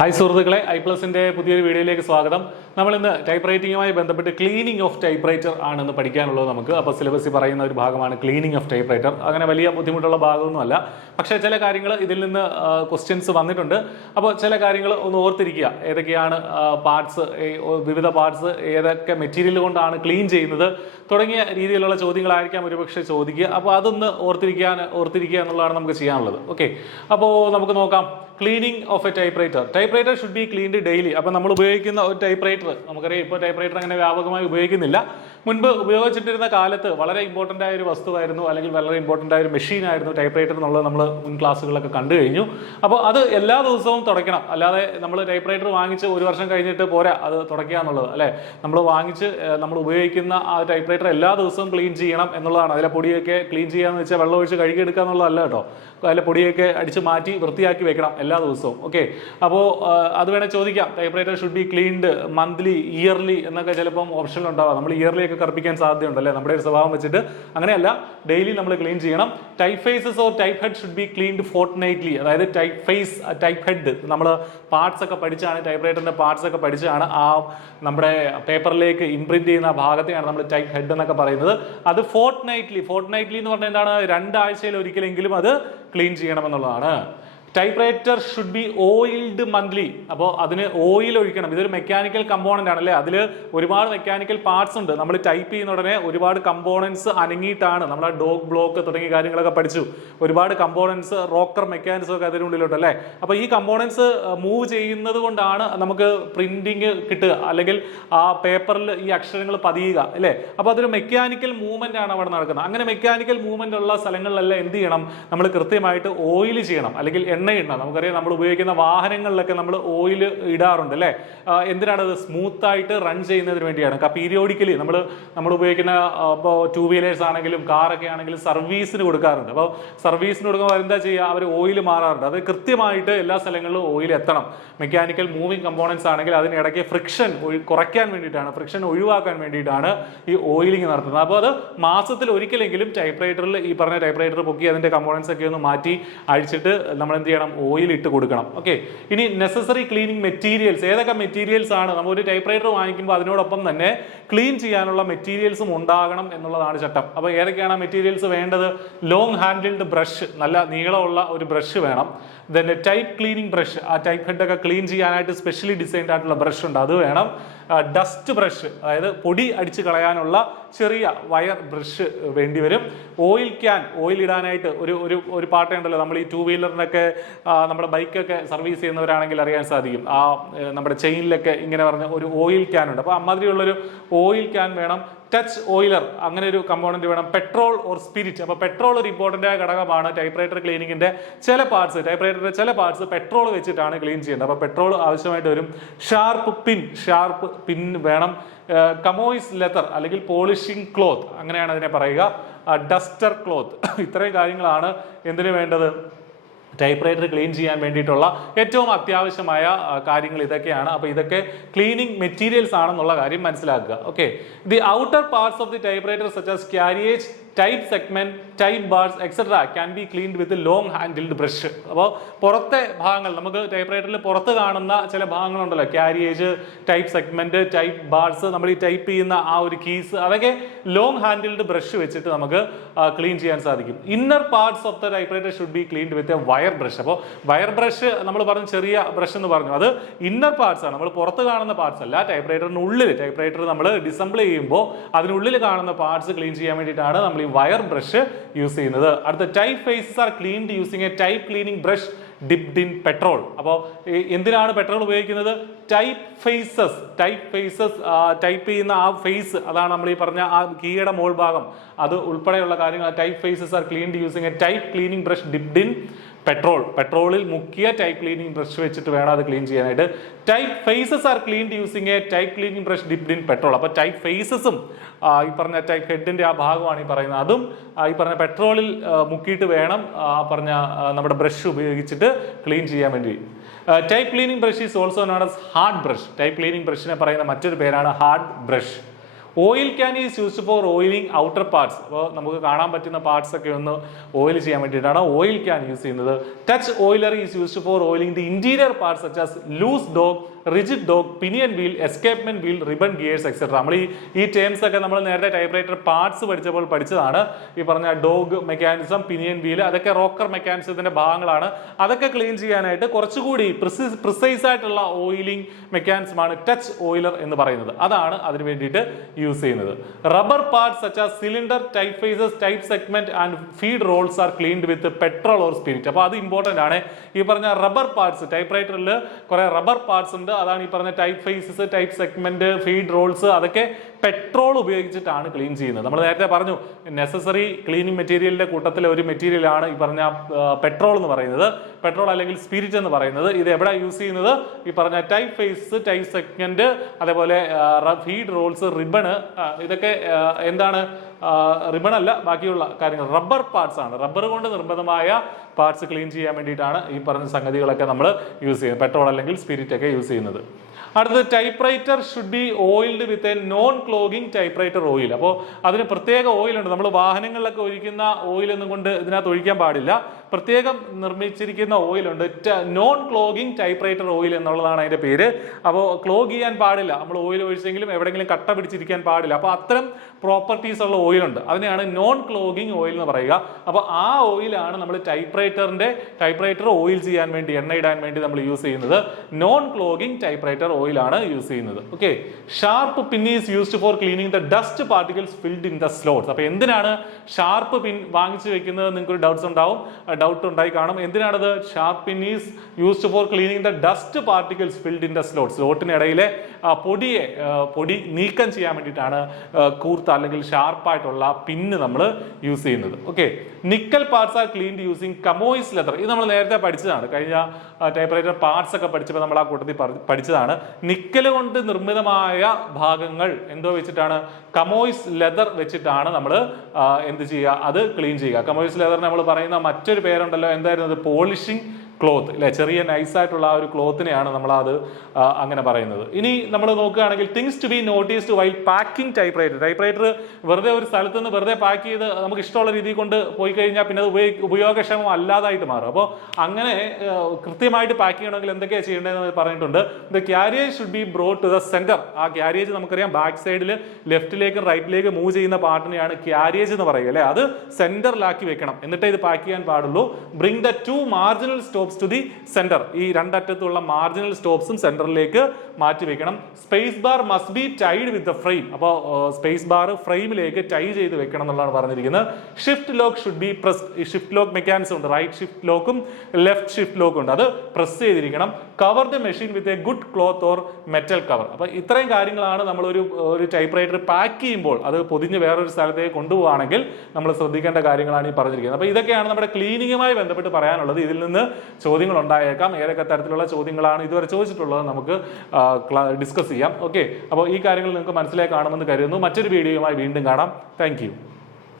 Hi സുഹൃത്തുക്കളെ, iPlusന്റെ പുതിയൊരു വീഡിയോയിലേക്ക് സ്വാഗതം. നമ്മൾ ഇന്ന് ടൈപ്പ് റൈറ്റിംഗുമായി ബന്ധപ്പെട്ട് ക്ലീനിങ് ഓഫ് ടൈപ്പ് റൈറ്റർ ആണെന്ന് പഠിക്കാനുള്ളത് നമുക്ക്. അപ്പോൾ സിലബസിൽ പറയുന്ന ഒരു ഭാഗമാണ് ക്ലീനിങ് ഓഫ് ടൈപ്പ് റൈറ്റർ. അങ്ങനെ വലിയ ബുദ്ധിമുട്ടുള്ള ഭാഗമൊന്നുമല്ല. പക്ഷേ ചില കാര്യങ്ങൾ ഇതിൽ നിന്ന് ക്വസ്റ്റ്യൻസ് വന്നിട്ടുണ്ട്. അപ്പോൾ ചില കാര്യങ്ങൾ ഒന്ന് ഓർത്തിരിക്കുക. ഏതൊക്കെയാണ് പാർട്സ്, വിവിധ പാർട്സ് ഏതൊക്കെ മെറ്റീരിയൽ കൊണ്ടാണ് ക്ലീൻ ചെയ്യുന്നത് തുടങ്ങിയ രീതിയിലുള്ള ചോദ്യങ്ങളായിരിക്കാം ഒരുപക്ഷെ ചോദിക്കുക. അപ്പോൾ അതൊന്ന് ഓർത്തിരിക്കുക എന്നുള്ളതാണ് നമുക്ക് ചെയ്യാനുള്ളത്. ഓക്കെ, അപ്പോൾ നമുക്ക് നോക്കാം. Cleaning of A type writer. Type writer should be cleaned daily. അപ്പോൾ നമ്മൾ ഉപയോഗിക്കുന്ന ഒരു ടൈപ്പ് റൈറ്റർ നമുക്കറിയാം, ഇപ്പോൾ ടൈപ്പ് റൈറ്റർ അങ്ങനെ വ്യാപകമായി ഉപയോഗിക്കുന്നില്ല. മുൻപ് ഉപയോഗിച്ചിട്ടിരുന്ന കാലത്ത് വളരെ ഇമ്പോർട്ടൻ്റ് ആയ ഒരു വസ്തുവായിരുന്നു, അല്ലെങ്കിൽ വളരെ ഇമ്പോർട്ടൻ്റ് ആയ ഒരു മെഷീൻ ആയിരുന്നു ടൈപ്പ് റൈറ്റർ എന്നുള്ളത് നമ്മൾ മുൻ ക്ലാസ്സുകളൊക്കെ കണ്ടു കഴിഞ്ഞു. അപ്പോൾ അത് എല്ലാ ദിവസവും തുടയ്ക്കണം. അല്ലാതെ നമ്മൾ ടൈപ്പ് റൈറ്റർ വാങ്ങിച്ച് ഒരു വർഷം കഴിഞ്ഞിട്ട് പോരാ അത് തുടയ്ക്കുക എന്നുള്ളത്, അല്ലേ? നമ്മൾ വാങ്ങിച്ച് നമ്മൾ ഉപയോഗിക്കുന്ന ആ ടൈപ്പ് റൈറ്റർ എല്ലാ ദിവസവും ക്ലീൻ ചെയ്യണം എന്നുള്ളതാണ്. അതിലെ പൊടിയൊക്കെ ക്ലീൻ ചെയ്യാന്ന് വെച്ചാൽ വെള്ളം ഒഴിച്ച് കഴുകിയെടുക്കുക എന്നുള്ളതല്ല കേട്ടോ. അതിലെ പൊടിയൊക്കെ അടിച്ച് മാറ്റി വൃത്തിയാക്കി വെക്കണം എല്ലാ ദിവസവും. ഓക്കെ, അപ്പോൾ അത് വേണേൽ ചോദിക്കാം. Type writer should be cleaned monthly, yearly എന്നൊക്കെ ചിലപ്പം ഓപ്ഷൻ ഉണ്ടാവാം. നമ്മൾ ഇയർലി ഒക്കെ കർപ്പിക്കാൻ സാധ്യതയുണ്ട്, അല്ലേ? നമ്മുടെ ഒരു സ്വഭാവം വെച്ചിട്ട് അങ്ങനെയല്ല, ഡെയിലി നമ്മൾ ക്ലീൻ ചെയ്യണം. Type faces or type head should be cleaned fortnightly. അതായത് ടൈപ്പ് ഫേസ്, ടൈപ്പ് ഹെഡ് നമ്മൾ പാർട്സ് ഒക്കെ പഠിച്ചാണ്, ടൈപ്പ് റൈറ്ററിന്റെ പാർട്സ് ഒക്കെ പഠിച്ചാണ് ആ നമ്മുടെ പേപ്പറിലേക്ക് ഇംപ്രിന്റ് ചെയ്യുന്ന ഭാഗത്തെയാണ് നമ്മൾ ടൈപ്പ് ഹെഡ് എന്നൊക്കെ പറയുന്നത്. അത് ഫോർട്ട്നൈറ്റ്ലി എന്ന് പറഞ്ഞാൽ എന്താണ്? 2 ആഴ്ചയിൽ ഒരിക്കലെങ്കിലും അത് ക്ലീൻ ചെയ്യണമെന്നുള്ളതാണ്. Typewriter should be oiled monthly. അപ്പോൾ അതിന് ഓയിൽ ഒഴിക്കണം. ഇതൊരു മെക്കാനിക്കൽ കമ്പോണന്റ് ആണല്ലേ, അതിൽ ഒരുപാട് മെക്കാനിക്കൽ പാർട്സ് ഉണ്ട്. നമ്മൾ ടൈപ്പ് ചെയ്യുന്ന ഉടനെ ഒരുപാട് കമ്പോണൻസ് അനങ്ങിയിട്ടാണ് നമ്മൾ ആ ഡോഗ് ബ്ലോക്ക് തുടങ്ങിയ കാര്യങ്ങളൊക്കെ പഠിച്ചു. ഒരുപാട് കമ്പോണൻസ്, റോക്കർ മെക്കാനിസം ഒക്കെ അതിനുള്ളിലോട്ട്, അല്ലേ? അപ്പോൾ ഈ കമ്പോണൻസ് മൂവ് ചെയ്യുന്നത് കൊണ്ടാണ് നമുക്ക് പ്രിന്റിങ് കിട്ടുക, അല്ലെങ്കിൽ ആ പേപ്പറിൽ ഈ അക്ഷരങ്ങൾ പതിയുക, അല്ലേ? അപ്പോൾ അതൊരു മെക്കാനിക്കൽ മൂവ്മെന്റ് ആണ് അവിടെ നടക്കുന്നത്. അങ്ങനെ മെക്കാനിക്കൽ മൂവ്മെന്റ് ഉള്ള സ്ഥലങ്ങളിലെല്ലാം എന്ത് ചെയ്യണം? നമ്മൾ കൃത്യമായിട്ട് ഓയിൽ ചെയ്യണം, അല്ലെങ്കിൽ എണ്ണ ഇടണം. നമുക്കറിയാം, നമ്മൾ ഉപയോഗിക്കുന്ന വാഹനങ്ങളിലൊക്കെ നമ്മൾ ഓയിൽ ഇടാറുണ്ട്, അല്ലേ? എന്തിനാണ്? അത് സ്മൂത്ത് ആയിട്ട് റൺ ചെയ്യുന്നതിന് വേണ്ടിയാണ്. പീരിയോഡിക്കലി നമ്മൾ ഉപയോഗിക്കുന്ന ഇപ്പോൾ 2 വീലേഴ്സ് ആണെങ്കിലും കാറൊക്കെ ആണെങ്കിലും സർവീസിന് കൊടുക്കാറുണ്ട്. അപ്പോൾ സർവീസിന് കൊടുക്കുമ്പോൾ എന്താ ചെയ്യുക? അവർ ഓയിൽ മാറാറുണ്ട്. അത് കൃത്യമായിട്ട് എല്ലാ സ്ഥലങ്ങളിലും ഓയിൽ എത്തണം. മെക്കാനിക്കൽ മൂവിങ് കമ്പോണൻസ് ആണെങ്കിൽ അതിനിടയ്ക്ക് ഫ്രിക്ഷൻ കുറയ്ക്കാൻ വേണ്ടിയിട്ടാണ്, ഫ്രിക്ഷൻ ഒഴിവാക്കാൻ വേണ്ടിയിട്ടാണ് ഈ ഓയിലിംഗ് നടത്തുന്നത്. അപ്പോൾ അത് മാസത്തിൽ ഒരിക്കലെങ്കിലും ടൈപ്പ് റൈറ്ററിൽ, ഈ പറഞ്ഞ ടൈപ്പ് റൈറ്റർ പൊക്കി അതിന്റെ കമ്പോണൻസ് ഒക്കെ ഒന്ന് മാറ്റി അഴിച്ചിട്ട് നമ്മൾ എന്ത് ചെയ്യണം? ഓയിൽ ഇട്ട് കൊടുക്കണം. ഓക്കെ, ഇനി നെസസറി ക്ലീനിങ് മെറ്റീരിയൽസ്. ഏതൊക്കെ മെറ്റീരിയൽസ് ആണ്? നമ്മൾ ഒരു ടൈപ്പ് റൈറ്റർ വാങ്ങിക്കുമ്പോൾ അതിനോടൊപ്പം തന്നെ ക്ലീൻ ചെയ്യാനുള്ള മെറ്റീരിയൽസും ഉണ്ടാകണം എന്നുള്ളതാണ് ചട്ടം. അപ്പോൾ ഏതൊക്കെയാണ് മെറ്റീരിയൽസ് വേണ്ടത്? ലോങ് ഹാൻഡിൽഡ് ബ്രഷ്, നല്ല നീളമുള്ള ഒരു ബ്രഷ് വേണം. ദെൻ ടൈപ്പ് ക്ലീനിങ് ബ്രഷ്, ആ ടൈപ്പ് ഹെഡൊക്കെ ക്ലീൻ ചെയ്യാനായിട്ട് സ്പെഷ്യലി ഡിസൈൻഡ് ആയിട്ടുള്ള ബ്രഷ് ഉണ്ട്, അത് വേണം. ഡസ്റ്റ് ബ്രഷ്, അതായത് പൊടി അടിച്ച് കളയാനുള്ള ചെറിയ വയർ ബ്രഷ് വേണ്ടി വരും. ഓയിൽ ക്യാൻ, ഓയിൽ ഇടാനായിട്ട് ഒരു പാട്ടയുണ്ടല്ലോ, നമ്മൾ ഈ 2 വീലറിനൊക്കെ നമ്മുടെ ബൈക്കൊക്കെ സർവീസ് ചെയ്യുന്നവരാണെങ്കിൽ അറിയാൻ സാധിക്കും. ആ നമ്മുടെ ചെയിനിലൊക്കെ ഇങ്ങനെ പറഞ്ഞ ഒരു ഓയിൽ ക്യാൻ ഉണ്ട്. അപ്പോൾ അമ്മാതിരിയുള്ളൊരു ഓയിൽ ക്യാൻ വേണം. ടച്ച് ഓയിലർ, അങ്ങനെ ഒരു കമ്പോണന്റ് വേണം. Petrol or spirit. അപ്പോൾ പെട്രോൾ ഒരു ഇമ്പോർട്ടൻ്റ് ആയ ഘടകമാണ് ടൈപ്പ് റൈറ്റർ ക്ലീനിങ്ങിന്റെ. ചില പാർട്സ്, ടൈപ്പ് റൈറ്ററിന്റെ ചില പാർട്സ് പെട്രോൾ വെച്ചിട്ടാണ് ക്ലീൻ ചെയ്യേണ്ടത്. അപ്പോൾ പെട്രോൾ ആവശ്യമായിട്ട് വരും. ഷാർപ്പ് പിൻ വേണം. കമോയിസ് ലെതർ, അല്ലെങ്കിൽ പോളിഷിംഗ് ക്ലോത്ത്, അങ്ങനെയാണ് അതിനെ പറയുക. Duster cloth. ഇത്രയും കാര്യങ്ങളാണ് എന്തിനു വേണ്ടത്? ടൈപ്പ് റൈറ്റർ ക്ലീൻ ചെയ്യാൻ വേണ്ടിയിട്ടുള്ള ഏറ്റവും അത്യാവശ്യമായ കാര്യങ്ങൾ ഇതൊക്കെയാണ്. അപ്പോൾ ഇതൊക്കെ ക്ലീനിങ് മെറ്റീരിയൽസ് ആണെന്നുള്ള കാര്യം മനസ്സിലാക്കുക. Okay, the outer parts of the typewriter such as carriage, type segment, type bars etcetera can be cleaned with long handled brush. അപ്പോൾ പുറത്തെ ഭാഗങ്ങൾ, നമുക്ക് ടൈപ്പ് റൈറ്ററിൽ പുറത്ത് കാണുന്ന ചില ഭാഗങ്ങളുണ്ടല്ലോ, carriage, type segment, type bars, നമ്മൾ ഈ ടൈപ്പ് ചെയ്യുന്ന ആ ഒരു കീസ്, അതൊക്കെ ലോങ് ഹാൻഡിൽഡ് ബ്രഷ് വെച്ചിട്ട് നമുക്ക് ക്ലീൻ ചെയ്യാൻ സാധിക്കും. Inner parts of the type writer should be cleaned with a wire brush. അപ്പോൾ വയർ ബ്രഷ് നമ്മൾ പറഞ്ഞു, ചെറിയ ബ്രഷ് എന്ന് പറഞ്ഞു, അത് ഇന്നർ പാർട്സ് ആണ്, നമ്മൾ പുറത്ത് കാണുന്ന പാർട്സ് അല്ല. ടൈപ്പ് റൈറ്ററിനുള്ളിൽ, ടൈപ്പ് റൈറ്റർ നമ്മൾ ഡിസംബിൾ ചെയ്യുമ്പോൾ അതിനുള്ളിൽ കാണുന്ന പാർട്സ് ക്ലീൻ ചെയ്യാൻ വേണ്ടിയിട്ടാണ് നമ്മൾ ഈ വയർ ബ്രഷ് യൂസ് ചെയ്യുന്നത്. അടുത്ത type faces are cleaned using a type cleaning brush dipped in petrol. അപ്പോൾ എന്തിനാണ് പെട്രോൾ ഉപയോഗിക്കുന്നത്? ടൈപ്പ് ഫേസസ് ടൈപ്പ് ചെയ്യുന്ന ആ ഫേസ്, അതാണ് നമ്മൾ ഈ പറഞ്ഞ ആ കീയുടെ മോൾ ഭാഗം, അത് ഉൾപ്പെടെയുള്ള കാര്യങ്ങൾ. Type faces are cleaned using a type cleaning brush dipped in പെട്രോളിൽ മുക്കിയ ടൈപ്പ് ക്ലീനിങ് ബ്രഷ് വെച്ചിട്ട് വേണം അത് ക്ലീൻ ചെയ്യാനായിട്ട്. Type faces are cleaned using a type cleaning brush dipped in petrol. അപ്പോൾ ടൈപ്പ് ഫേസസും ഈ പറഞ്ഞ ടൈപ്പ് ഹെഡിന്റെ ആ ഭാഗമാണ് ഈ പറയുന്നത്, അതും ഈ പറഞ്ഞ പെട്രോളിൽ മുക്കിയിട്ട് വേണം പറഞ്ഞ നമ്മുടെ ബ്രഷ് ഉപയോഗിച്ചിട്ട് ക്ലീൻ ചെയ്യാൻ വേണ്ടി. Type cleaning brush is also known as hard brush. Type cleaning ബ്രഷിനെ പറയുന്ന മറ്റൊരു പേരാണ് hard brush. Oil can is used for oiling outer parts. അപ്പോൾ നമുക്ക് കാണാൻ പറ്റുന്ന പാർട്സ് ഒക്കെ ഒന്ന് ഓയിൽ ചെയ്യാൻ വേണ്ടിയിട്ടാണ് ഓയിൽ ക്യാൻ യൂസ് ചെയ്യുന്നത്. Touch oiler is used for oiling the interior parts such as loose dog, rigid dog, pinion wheel, escapement wheel, ribbon gears etcetera. നമ്മൾ ഈ ടേംസ് ഒക്കെ നമ്മൾ നേരത്തെ ടൈപ്പ്റൈറ്റർ പാർട്സ് പഠിച്ചപ്പോൾ പഠിച്ചതാണ്. ഈ പറഞ്ഞ ഡോഗ് മെക്കാനിസം, പിനിയൻ വീൽ, അതൊക്കെ റോക്കർ മെക്കാനിസത്തിന്റെ ഭാഗങ്ങളാണ്. അതൊക്കെ ക്ലീൻ ചെയ്യാനായിട്ട് കുറച്ചുകൂടി പ്രിസൈസ് ആയിട്ടുള്ള ഓയിലിംഗ് മെക്കാനിസമാണ് ടച്ച് ഓയിലർ എന്ന് പറയുന്നത്. അതാണ് അതിന് വേണ്ടിയിട്ട് യൂസ് ചെയ്യുന്നത്. Rubber parts such as cylinder, type faces, type segment and feed rolls are cleaned with petrol or spirit. അപ്പോൾ അത് ഇമ്പോർട്ടന്റ് ആണ്. ഈ പറഞ്ഞ റബ്ബർ പാർട്സ്, ടൈപ്പ്റൈറ്ററിൽ കുറെ റബ്ബർ പാർട്സ് ഉണ്ട്. അതാണ് ഈ പറഞ്ഞ type faces, type segment, feed rolls, അതൊക്കെ പെട്രോൾ ഉപയോഗിച്ചിട്ടാണ് ക്ലീൻ ചെയ്യുന്നത്. നമ്മൾ നേരത്തെ പറഞ്ഞു നെസസറി ക്ലീനിങ് മെറ്റീരിയലിന്റെ കൂട്ടത്തിലെ ഒരു മെറ്റീരിയലാണ് ഈ പറഞ്ഞ പെട്രോൾ എന്ന് പറയുന്നത്, പെട്രോൾ അല്ലെങ്കിൽ സ്പിരിറ്റ് എന്ന് പറയുന്നത്. ഇത് എവിടെ യൂസ് ചെയ്യുന്നത്? ഈ പറഞ്ഞ ടൈപ്പ് ഫേസസ്, ടൈപ്പ് സെഗ്മെന്റ്, അതേപോലെ ഫീഡ് റോൾസ്, റിബണ്, ഇതൊക്കെ എന്താണ്? റിബൺ അല്ല, ബാക്കിയുള്ള കാര്യങ്ങൾ റബ്ബർ പാർട്സ് ആണ്. റബ്ബർ കൊണ്ട് നിർമ്മിതമായ പാർട്സ് ക്ലീൻ ചെയ്യാൻ വേണ്ടിയിട്ടാണ് ഈ പറഞ്ഞ സംഗതികളൊക്കെ നമ്മൾ യൂസ് ചെയ്യുന്നത്, പെട്രോൾ അല്ലെങ്കിൽ സ്പിരിറ്റ് ഒക്കെ യൂസ് ചെയ്യുന്നത്. അടുത്തത് typewriter should be oiled with a non clogging typewriter oil. അപ്പോൾ അതിന് പ്രത്യേക ഓയിലുണ്ട്. നമ്മൾ വാഹനങ്ങളിലൊക്കെ ഒഴിക്കുന്ന ഓയിലൊന്നും കൊണ്ട് ഇതിനകത്ത് ഒഴിക്കാൻ പാടില്ല. പ്രത്യേകം നിർമ്മിച്ചിരിക്കുന്ന ഓയിലുണ്ട്, നോൺ ക്ലോഗിങ് ടൈപ്പ്റൈറ്റർ ഓയിൽ എന്നുള്ളതാണ് അതിന്റെ പേര്. അപ്പോൾ ക്ലോഗ് ചെയ്യാൻ പാടില്ല. നമ്മൾ ഓയിൽ ഒഴിച്ചെങ്കിലും എവിടെയെങ്കിലും കട്ട പിടിച്ചിരിക്കാൻ പാടില്ല. അപ്പോൾ അത്തരം പ്രോപ്പർട്ടീസ് ഉള്ള ഓയിലുണ്ട്, അതിനെയാണ് നോൺ ക്ലോഗിങ് ഓയിൽ എന്ന് പറയുക. അപ്പോൾ ആ ഓയിലാണ് നമ്മൾ ടൈപ്പ്റൈറ്റർ ഓയിൽ ചെയ്യാൻ വേണ്ടി, എണ്ണ ഇടാൻ വേണ്ടി നമ്മൾ യൂസ് ചെയ്യുന്നത്. നോൺ ക്ലോഗിങ് ടൈപ്പ്റൈറ്റർ ഓയിലാണ് യൂസ് ചെയ്യുന്നത്. Okay. Sharp pin is used for cleaning the dust particles filled in the slots. അപ്പോൾ എന്തിനാണ് ഷാർപ്പ് പിൻ വാങ്ങിച്ചു വെക്കുന്നത്? നിങ്ങൾക്ക് ഒരു ഡൗട്ട് ഉണ്ടായി കാണും. എന്തിനാണത്? Sharp pin is used for cleaning the dust particles filled in the slot. സ്ലോട്ടിനിടയിലെ പൊടി നീക്കം ചെയ്യാൻ വേണ്ടിയിട്ടാണ് കൂർത്ത അല്ലെങ്കിൽ ഷാർപ്പായിട്ടുള്ള പിന്ന് നമ്മൾ യൂസ് ചെയ്യുന്നത്. Okay. Nickel parts are cleaned using chamois leather. ഇത് നമ്മൾ നേരത്തെ പഠിച്ചതാണ്. കഴിഞ്ഞ ടൈപ്പ്റൈറ്റർ പാർട്സ് ഒക്കെ പഠിച്ചപ്പോൾ നമ്മൾ ആ കൂട്ടത്തിൽ പഠിച്ചതാണ്. നിക്കൽ കൊണ്ട് നിർമ്മിതമായ ഭാഗങ്ങൾ എന്തോ വെച്ചിട്ടാണ്? കമോയിസ് ലെതർ വെച്ചിട്ടാണ് നമ്മൾ എന്ത് ചെയ്യുക? അത് ക്ലീൻ ചെയ്യുക. കമോയിസ് ലെതർ നമ്മൾ പറയുന്ന മറ്റൊരു പേരുണ്ടല്ലോ, എന്തായിരുന്നു അത്? പോളിഷിംഗ് ക്ലോത്ത് അല്ലെ? ചെറിയ നൈസായിട്ടുള്ള ആ ഒരു ക്ലോത്തിനെയാണ് നമ്മൾ അത് അങ്ങനെ പറയുന്നത്. ഇനി നമ്മൾ നോക്കുകയാണെങ്കിൽ things to be noticed while packing typewriter വെറുതെ ഒരു സ്ഥലത്ത് നിന്ന് വെറുതെ പാക്ക് ചെയ്ത് നമുക്ക് ഇഷ്ടമുള്ള രീതിയിൽ കൊണ്ട് പോയി കഴിഞ്ഞാൽ പിന്നെ അത് ഉപയോഗക്ഷമം അല്ലാതായിട്ട് മാറും. അപ്പോൾ അങ്ങനെ കൃത്യമായിട്ട് പാക്ക് ചെയ്യണമെങ്കിൽ എന്തൊക്കെയാണ് ചെയ്യേണ്ടതെന്ന് പറഞ്ഞിട്ടുണ്ട്. The carriage should be brought to the centre. ആ ക്യാരിയേജ് നമുക്കറിയാം ബാക്ക് സൈഡിൽ ലെഫ്റ്റിലേക്കും റൈറ്റിലേക്കും മൂവ് ചെയ്യുന്ന പാർട്ടിനെയാണ് ക്യാരിയേജ് എന്ന് പറയുക അല്ലെ? അത് സെന്ററിലാക്കി വെക്കണം, എന്നിട്ടേ ഇത് പാക്ക് ചെയ്യാൻ പാടുള്ളൂ. Bring the two marginal stops to the centre. ഈ രണ്ടറ്റത്തുള്ള മാർജിനൽ സ്റ്റോപ്സും സെന്ററിലേക്ക് മാറ്റി വെക്കണം. Space bar must be tied with the frame. അപ്പോൾ സ്പേസ് ബാർ ഫ്രെയിമിലേക്ക് ടൈ ചെയ്ത് വെക്കണം എന്നുള്ളതാണ് പറഞ്ഞിരിക്കുന്നത്. Shift lock should be press. Shift lock mechanism ഉണ്ട്, റൈറ്റ് ഷിഫ്റ്റ് ലോക്കും ലെഫ്റ്റ് ഷിഫ്റ്റ് ലോക്കും ഉണ്ട്, അത് പ്രസ് ചെയ്തിരിക്കണം. Cover the machine with a good cloth or metal cover. അപ്പൊ ഇത്രയും കാര്യങ്ങളാണ് നമ്മൾ ഒരു ടൈപ്പ്റൈറ്റർ പാക്ക് ചെയ്യുമ്പോൾ അത് പൊതിഞ്ഞ് വേറൊരു സ്ഥലത്തേക്ക് കൊണ്ടുപോവുകയാണെങ്കിൽ നമ്മൾ ശ്രദ്ധിക്കേണ്ട കാര്യങ്ങളാണ് ഈ പറഞ്ഞിരിക്കുന്നത്. അപ്പൊ ഇതൊക്കെയാണ് നമ്മുടെ ക്ലീനിങ്ങുമായി ബന്ധപ്പെട്ട് പറയാനുള്ളത്. ഇതിൽ നിന്ന് ചോദ്യങ്ങൾ ഉണ്ടായേക്കാം. ഏതൊക്കെ തരത്തിലുള്ള ചോദ്യങ്ങളാണ് ഇതുവരെ ചോദിച്ചിട്ടുള്ളത് നമുക്ക് ഡിസ്കസ് ചെയ്യാം. ഓക്കെ. അപ്പോൾ ഈ കാര്യങ്ങൾ നിങ്ങൾക്ക് മനസ്സിലായി കാണുമെന്ന് കരുതുന്നു. മറ്റൊരു വീഡിയോയുമായി വീണ്ടും കാണാം. താങ്ക്